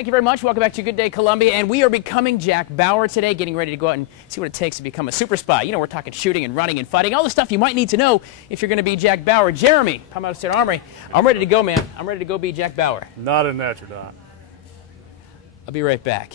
Thank you very much. Welcome back to Good Day Columbia, and we are becoming Jack Bauer today, getting ready to go out and see what it takes to become a super spy. You know, we're talking shooting and running and fighting, all the stuff you might need to know if you're going to be Jack Bauer. Jeremy, Palmetto State Armory, I'm ready to go, man. I'm ready to go be Jack Bauer. Not in that, you're not. I'll be right back.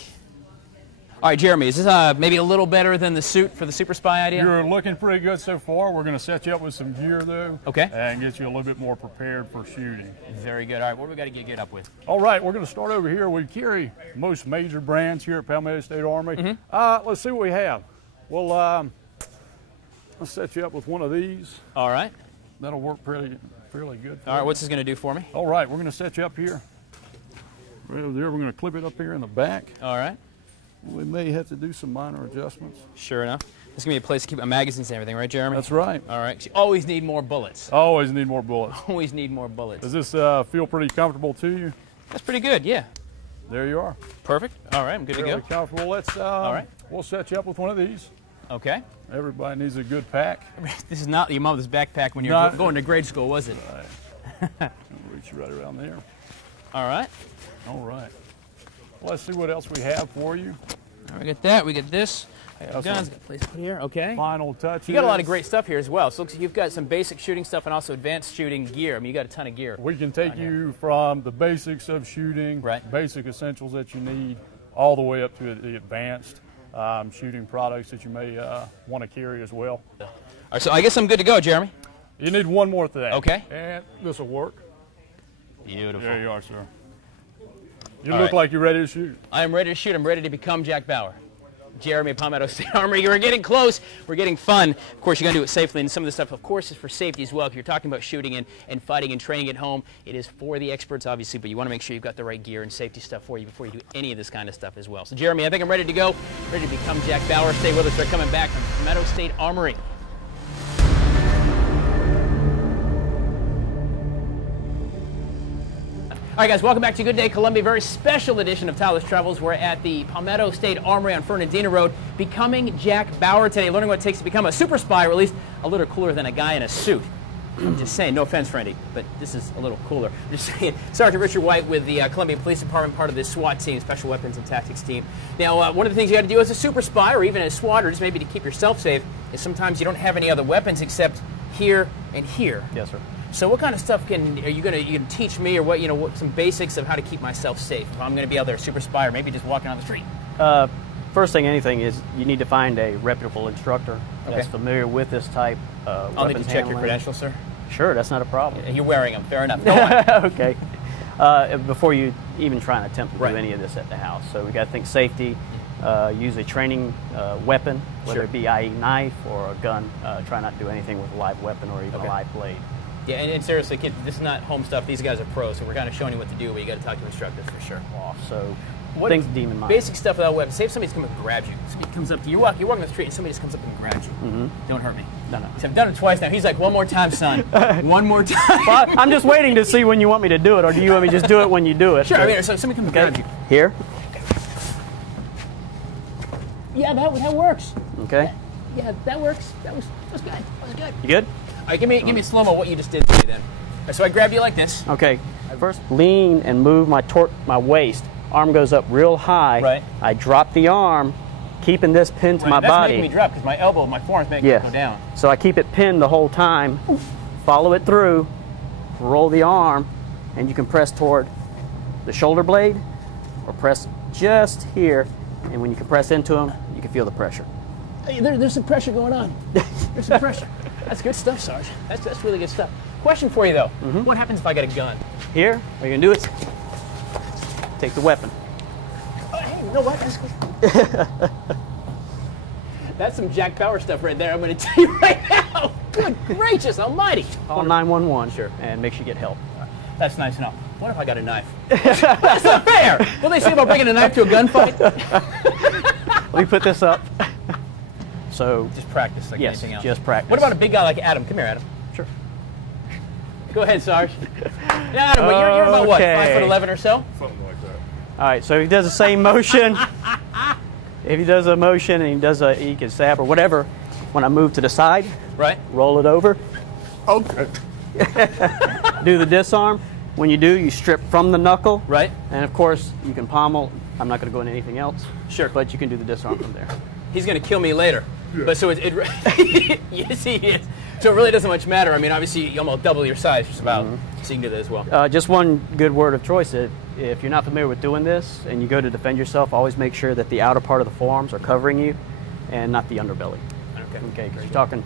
All right, Jeremy, is this maybe a little better than the suit for the super spy idea? You're looking pretty good so far. We're going to set you up with some gear, though. Okay. And get you a little bit more prepared for shooting. Very good. All right, what do we got to get up with? All right, we're going to start over here. We carry most major brands here at Palmetto State Armory. Let's see what we have. Well, let's set you up with one of these. All right. That'll work fairly good for All right, you. what's this going to do for me? All right, we're going to set you up here. Right over there, we're going to clip it up here in the back. All right. We may have to do some minor adjustments. Sure enough. This is going to be a place to keep my magazines and everything, right, Jeremy? That's right. All right. You always need more bullets. Always need more bullets. Always need more bullets. Does this feel pretty comfortable to you? That's pretty good, yeah. There you are. Perfect. All right, I'm good to go. Comfortable. Let's. All right. We'll set you up with one of these. Okay. Everybody needs a good pack. This is not your mother's backpack when you're going to grade school, was it? Right. I'll reach you right around there. All right. All right. Well, let's see what else we have for you. All right, we got that. We got this. I got guns. Got a place to put here. Okay. Final touches. You got a lot of great stuff here as well. So it looks like you've got some basic shooting stuff and also advanced shooting gear. I mean, you got a ton of gear. We can take you from the basics of shooting, basic essentials that you need, all the way up to the advanced shooting products that you may want to carry as well. All right, so I guess I'm good to go, Jeremy. You need one more thing. Okay. And this will work. Beautiful. There you are, sir. You look like you're ready to shoot. I am ready to shoot. I'm ready to become Jack Bauer. Jeremy, Palmetto State Armory. We're getting close. We're getting fun. Of course, you're going to do it safely, and some of this stuff, of course, is for safety as well. If you're talking about shooting and fighting and training at home, it is for the experts, obviously, but you want to make sure you've got the right gear and safety stuff for you before you do any of this kind of stuff as well. So, Jeremy, I think I'm ready to go. Ready to become Jack Bauer. Stay with us. They're coming back from Palmetto State Armory. All right, guys, welcome back to Good Day Columbia. Very special edition of Tyler's Travels. We're at the Palmetto State Armory on Fernandina Road, becoming Jack Bauer today, learning what it takes to become a super spy, or at least a little cooler than a guy in a suit. I'm just saying, no offense, Friendy, but this is a little cooler. I'm just saying. Sergeant Richard White with the Columbia Police Department, part of this SWAT team, Special Weapons and Tactics team. Now, one of the things you got to do as a super spy, or even as SWAT, or just maybe to keep yourself safe, is sometimes you don't have any other weapons except here and here. Yes, sir. So what kind of stuff are you gonna teach me, or what some basics of how to keep myself safe if I'm gonna be out there super spy, or maybe just walking on the street? First thing, anything is you need to find a reputable instructor that's familiar with this type of I'll need to check your credentials, sir. Sure, that's not a problem. You're wearing them, fair enough. Go on. Okay. Before you even try and attempt to do any of this at the house, so we got to think safety. Use a training weapon, whether it be i.e. knife or a gun. Try not to do anything with a live weapon or even a live blade. Yeah, and seriously, kid, this is not home stuff. These guys are pros, so we're kind of showing you what to do, but you got to talk to instructors for sure. So, things to deem in mind. Basic stuff without weapons. Say if somebody's coming and grabs you. Somebody comes up to you, you're walking the street, and somebody just comes up and grabs you. Don't hurt me. No. I've done it twice now. He's like, one more time, son. One more time. Well, I'm just waiting to see when you want me to do it, or do you want me to just do it when you do it? Sure, I mean, so somebody comes and grabs you. Here? Yeah, that works. Okay. Yeah, that works. That was good. That was good. You good? All right, give me slow-mo what you just did to me then. Right, so I grab you like this. Okay. First, lean and move my waist. Arm goes up real high. Right. I drop the arm, keeping this pinned to my body. That's making me drop because my elbow, my forearm's making me go down. So I keep it pinned the whole time. Follow it through. Roll the arm, and you can press toward the shoulder blade, or press just here. And when you can press into them, you can feel the pressure. Hey, there's some pressure going on. There's some pressure. That's good stuff, Sarge. That's really good stuff. Question for you, though. What happens if I got a gun? Here, what you're going to do is take the weapon. Oh, hey, you know what? That's good. That's some Jack Bauer stuff right there, I'm going to tell you right now. Good gracious almighty. Call 911 and make sure you get help. That's nice enough. What if I got a knife? That's not fair. What do they say about bringing a knife to a gunfight? Let me put this up. So just practice like anything else. Just practice. What about a big guy like Adam? Come here, Adam. Sure. Go ahead, Sarge. Yeah, Adam, you're about what, 5'11" or so? Something like that. All right, so if he does the same motion, if he does a motion and he can stab or whatever, when I move to the side, roll it over. Okay. Do the disarm. When you do, you strip from the knuckle. Right. And of course, you can pommel. I'm not going to go into anything else. Sure. But you can do the disarm from there. He's going to kill me later. Yeah. But so yes, he is. So it really doesn't much matter. I mean, obviously, you almost double your size just about, so you can do that as well. Just one good word of choice. If you're not familiar with doing this and you go to defend yourself, always make sure that the outer part of the forearms are covering you and not the underbelly. Okay, because you're talking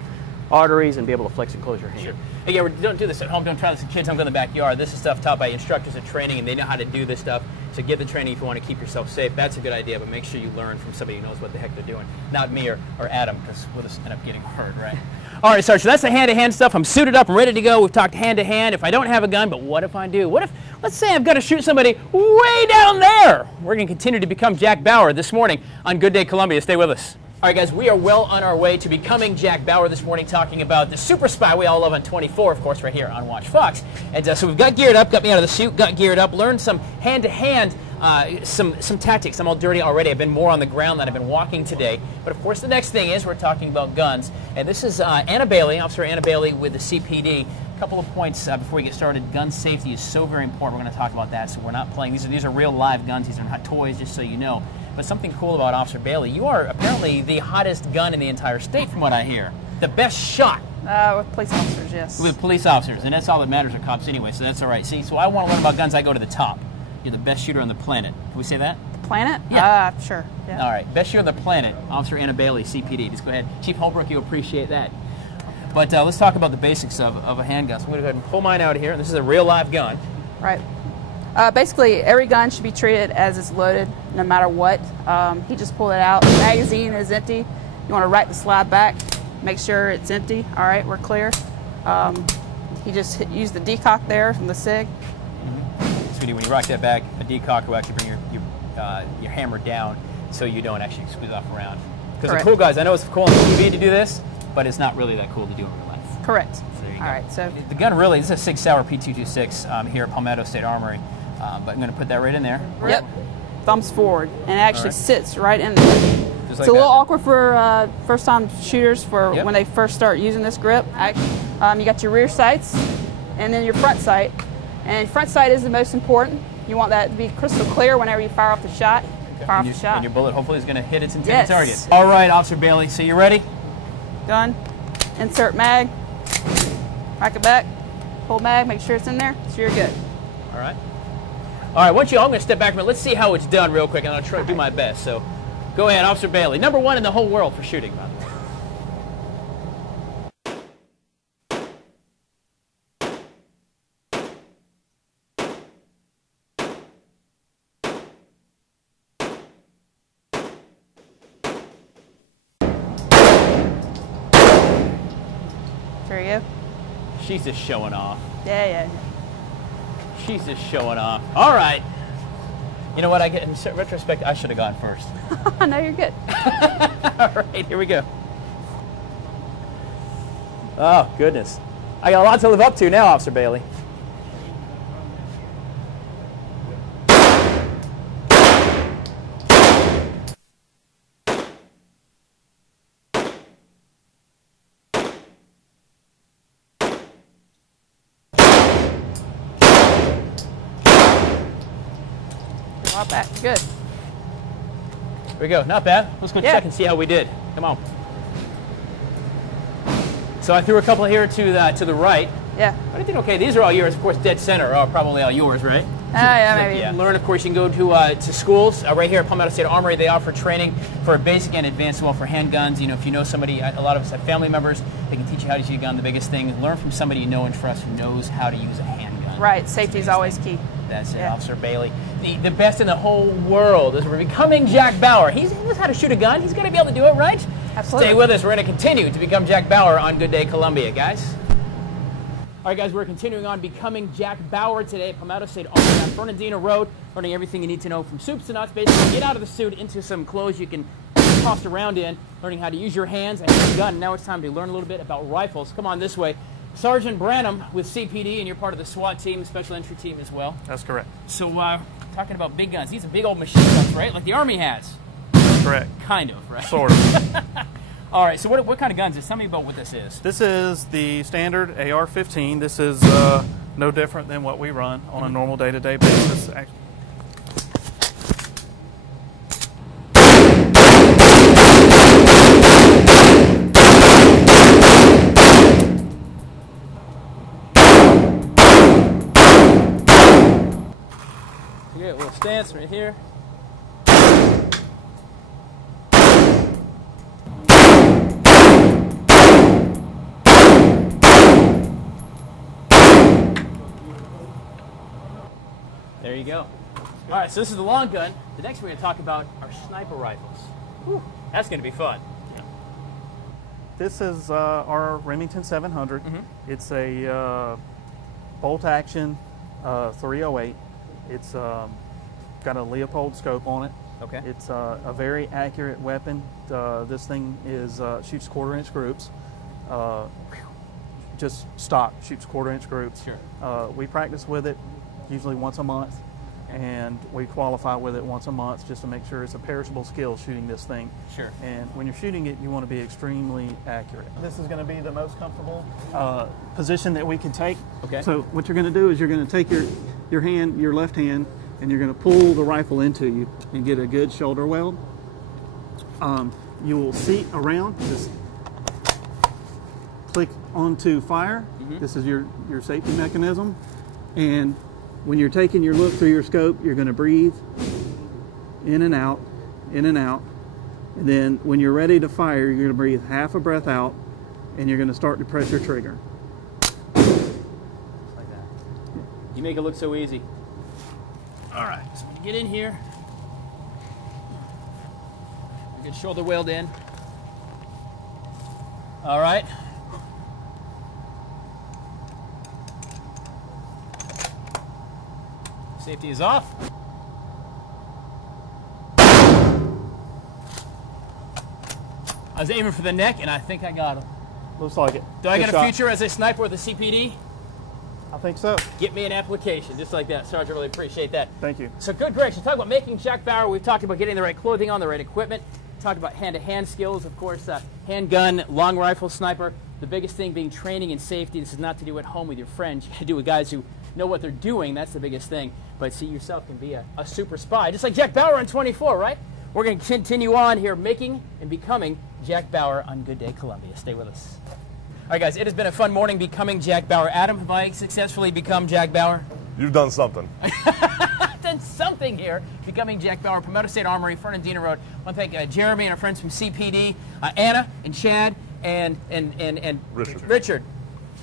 arteries and be able to flex and close your hand. Sure. Again, don't do this at home. Don't try this with kids. Don't go in the backyard. This is stuff taught by instructors at training, and they know how to do this stuff. So get the training if you want to keep yourself safe. That's a good idea, but make sure you learn from somebody who knows what the heck they're doing. Not me or Adam, because we'll just end up getting hurt, right? All right, Sarge, so that's the hand-to-hand stuff. I'm suited up. I'm ready to go. We've talked hand-to-hand. If I don't have a gun, but what if I do? What if, let's say I've got to shoot somebody way down there? We're going to continue to become Jack Bauer this morning on Good Day Columbia. Stay with us. All right, guys, we are well on our way to becoming Jack Bauer this morning, talking about the super spy we all love on 24, of course, right here on Watch Fox. And so we've got geared up, got me out of the suit, got geared up, learned some hand-to-hand, some tactics. I'm all dirty already. I've been more on the ground than I've been walking today. But, of course, the next thing is we're talking about guns. And this is Anna Bailey, Officer Anna Bailey with the CPD. A couple of points before we get started. Gun safety is so very important. We're going to talk about that, so we're not playing. These are real live guns. These are not toys, just so you know. But something cool about Officer Bailey, you are apparently the hottest gun in the entire state, from what I hear. The best shot. With police officers, yes. With police officers, and that's all that matters with cops anyway, so that's all right. See, so I want to learn about guns, I go to the top. You're the best shooter on the planet. Can we say that? The planet? Yeah. Sure. Yeah. All right, best shooter on the planet, Officer Anna Bailey, CPD. Just go ahead. Chief Holbrook, you'll appreciate that. But let's talk about the basics of a handgun. So I'm going to go ahead and pull mine out of here. This is a real live gun. Right. Basically, every gun should be treated as it's loaded, no matter what. He just pulled it out. The magazine is empty. You want to right the slide back, make sure it's empty. All right, we're clear. He just used the decock there from the SIG. Sweetie, when you rock that back, a decock will actually bring your hammer down so you don't actually squeeze off around. Because the cool guys, I know it's cool on TV to do this, but it's not really that cool to do in real life. Correct. So there you go. All right, so the gun really, this is a Sig Sauer P226 here at Palmetto State Armory. But I'm going to put that right in there. Yep. Thumbs forward, and it actually sits right in there. It's like a little awkward for first-time shooters when they first start using this grip. You got your rear sights, and then your front sight. And front sight is the most important. You want that to be crystal clear whenever you fire off the shot. Fire off the shot. And your bullet hopefully is going to hit its intended target. All right, Officer Bailey, so you ready? Gun, insert mag, rack it back, pull mag, make sure it's in there, so you're good. All right. All right, I'm going to step back from it. Let's see how it's done real quick, and I'll try to do my best. So go ahead, Officer Bailey. #1 in the whole world for shooting, by the way. There you go. She's just showing off. Yeah. She's just showing off. All right. You know what? In retrospect, I should have gone first. No, you're good. All right, here we go. Oh, goodness. I got a lot to live up to now, Officer Bailey. Back. Good. Here we go. Not bad. Let's go check and see how we did. Come on. So I threw a couple here to the right. Yeah. I did okay. These are all yours, of course. Dead center are probably all yours, right? Yeah, maybe. Yeah. Learn, of course. You can go to schools right here at Palmetto State Armory. They offer training for basic and advanced, for handguns. You know, if you know somebody, a lot of us have family members. They can teach you how to shoot a gun. The biggest thing, learn from somebody you know and trust who knows how to use a handgun. Right. Safety is always key. That's it, Officer Bailey. The best in the whole world is we're becoming Jack Bauer. He knows how to shoot a gun. He's going to be able to do it, right? Absolutely. Stay with us. We're going to continue to become Jack Bauer on Good Day Columbia, guys. All right, guys, we're continuing on becoming Jack Bauer today at Palmetto State Armory on Fernandina Road, learning everything you need to know from soups to nuts. Basically, get out of the suit into some clothes you can toss around in, learning how to use your hands and your gun. Now it's time to learn a little bit about rifles. Come on this way. Sergeant Branham with CPD, and you're part of the SWAT team, special entry team as well. That's correct. So, talking about big guns, these are big old machine guns, right? Like the Army has. That's correct. Kind of, right? Sort of. All right, so what kind of guns is? Tell me about what this is. This is the standard AR-15. This is no different than what we run on a normal day-to-day basis. You get a little stance right here. There you go. All right, so this is the long gun. The next we're going to talk about our sniper rifles. Whew, that's going to be fun. This is our Remington 700. It's a bolt-action 308. It's got a Leopold scope on it. Okay. It's a very accurate weapon. This thing is shoots quarter-inch groups. Just stock, shoots quarter-inch groups. Sure. We practice with it usually once a month, and we qualify with it once a month just to make sure it's a perishable skill shooting this thing. Sure. And when you're shooting it, you want to be extremely accurate. This is going to be the most comfortable position that we can take. Okay. So what you're going to do is you're going to take your hand, your left hand, and you're going to pull the rifle into you and get a good shoulder weld. You will seat around, just click onto fire. This is your safety mechanism. And when you're taking your look through your scope, you're going to breathe in and out, in and out. And then when you're ready to fire, you're going to breathe half a breath out, and you're going to start to press your trigger. Just like that. You make it look so easy. All right, so when you get in here, you get shoulder weld in. All right. Safety is off. I was aiming for the neck, and I think I got him. Looks like it. Do I get a future as a sniper with a CPD? I think so. Get me an application, just like that. Sergeant, really appreciate that. Thank you. So good gracious, talk about making Jack Bauer. We've talked about getting the right clothing on, the right equipment. Talked about hand-to-hand skills, of course, handgun, long rifle, sniper. The biggest thing being training and safety. This is not to do at home with your friends. You got to do with guys who know what they're doing. That's the biggest thing. But see, yourself can be a super spy, just like Jack Bauer on 24, right? We're going to continue on here, making and becoming Jack Bauer on Good Day Columbia. Stay with us. All right, guys, it has been a fun morning becoming Jack Bauer. Adam, have I successfully become Jack Bauer? You've done something. I've done something here, becoming Jack Bauer, Palmetto State Armory, Fernandina Road. I want to thank Jeremy and our friends from CPD, Anna and Chad and Richard.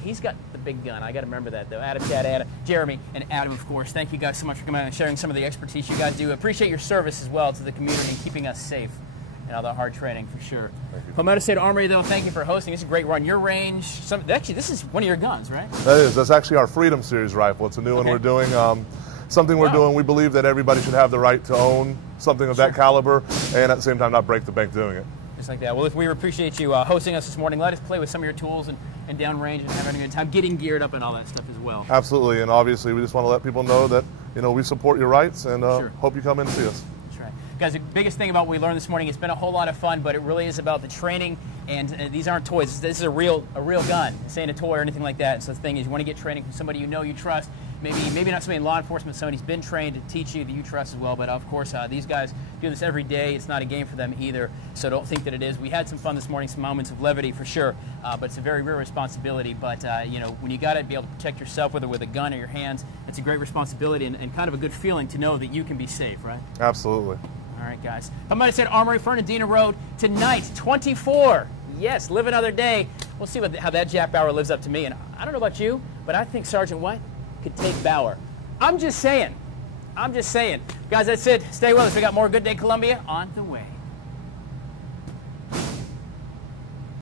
He's got the big gun. I got to remember that, though. Adam, Chad, Anna, Jeremy, and Adam, of course. Thank you guys so much for coming out and sharing some of the expertise you guys do. Appreciate your service as well to the community and keeping us safe and all the hard training, for sure. Palmetto State Armory, though, thank you for hosting. It's a great run. Your range, actually, this is one of your guns, right? That is. That's actually our Freedom Series rifle. It's a new one we're doing. Something we're doing. We believe that everybody should have the right to own something of that caliber and at the same time not break the bank doing it. Just like that. Well, if we appreciate you hosting us this morning, let us play with some of your tools and downrange and having a good time, getting geared up and all that stuff as well. Absolutely, and obviously we just want to let people know that we support your rights and hope you come in and see us. That's right. Guys, the biggest thing about what we learned this morning, it's been a whole lot of fun, but it really is about the training, and these aren't toys. This is a real gun. This ain't a toy or anything like that. So the thing is, you want to get training from somebody you know, you trust. Maybe not somebody in law enforcement, somebody who's been trained to teach you that you trust as well. But of course, these guys do this every day. It's not a game for them either, so don't think that it is. We had some fun this morning, some moments of levity for sure, but it's a very real responsibility. But when you got to be able to protect yourself, whether with a gun or your hands, it's a great responsibility and kind of a good feeling to know that you can be safe, right? Absolutely. All right, guys. Palmetto State Armory, Fernandina Road, tonight, 24. Yes, live another day. We'll see how that Jack Bauer lives up to me. And I don't know about you, but I think Sergeant White could take Bauer. I'm just saying. Guys, that's it. Stay with us. We got more Good Day Columbia on the way.